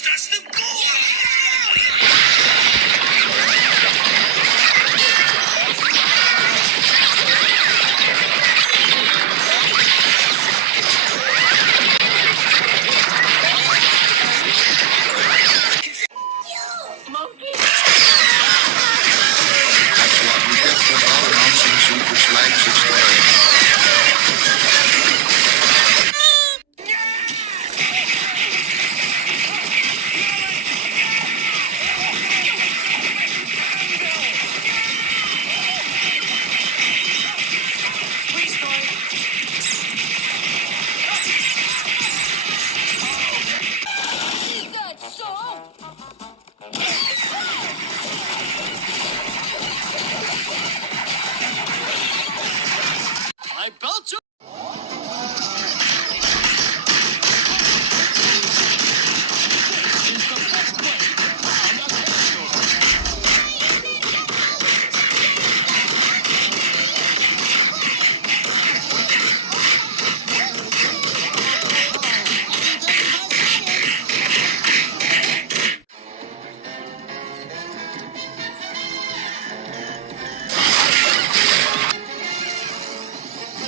That's the goal! That's what we get for all nonsense super slags exploring. I built you.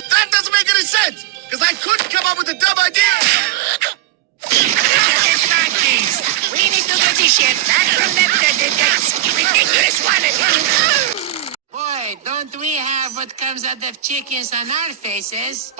That doesn't make any sense, because I couldn't come up with a dumb idea. We need to get this shit back from that ridiculous wallet. Boy, don't we have what comes out of chickens on our faces?